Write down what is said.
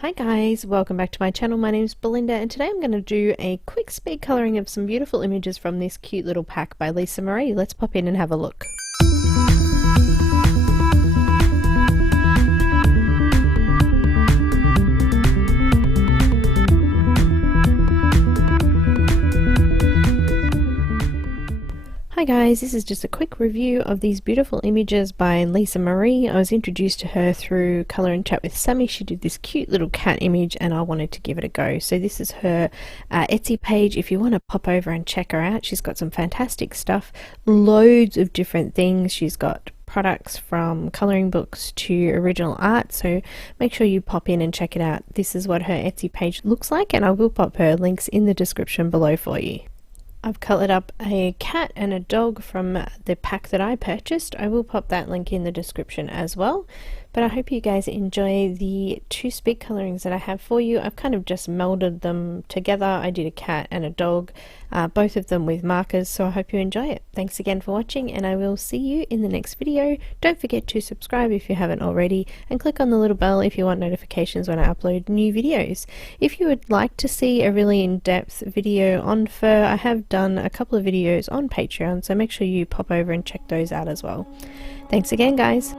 Hi guys, welcome back to my channel. My name is Belinda and today I'm going to do a quick speed colouring of some beautiful images from this cute little pack by Lisa Marie. Let's pop in and have a look. Hi guys, this is just a quick review of these beautiful images by Lisa Marie. I was introduced to her through Colour and Chat with Sammy. She did this cute little cat image and I wanted to give it a go. So this is her Etsy page if you want to pop over and check her out. She's got some fantastic stuff, loads of different things. She's got products from colouring books to original art, so make sure you pop in and check it out. This is what her Etsy page looks like and I will pop her links in the description below for you. I've coloured up a cat and a dog from the pack that I purchased. I will pop that link in the description as well. But I hope you guys enjoy the two speed colorings that I have for you. I've kind of just melded them together. I did a cat and a dog, both of them with markers, so I hope you enjoy it. Thanks again for watching and I will see you in the next video. Don't forget to subscribe if you haven't already and click on the little bell if you want notifications when I upload new videos. If you would like to see a really in-depth video on fur, I have done a couple of videos on Patreon, so make sure you pop over and check those out as well. Thanks again guys.